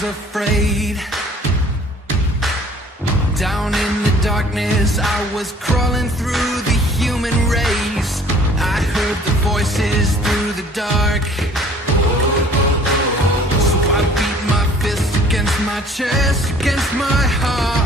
was afraid. Down in the darkness, I was crawling through the human race. I heard the voices through the dark. So I beat my fist against my chest, against my heart.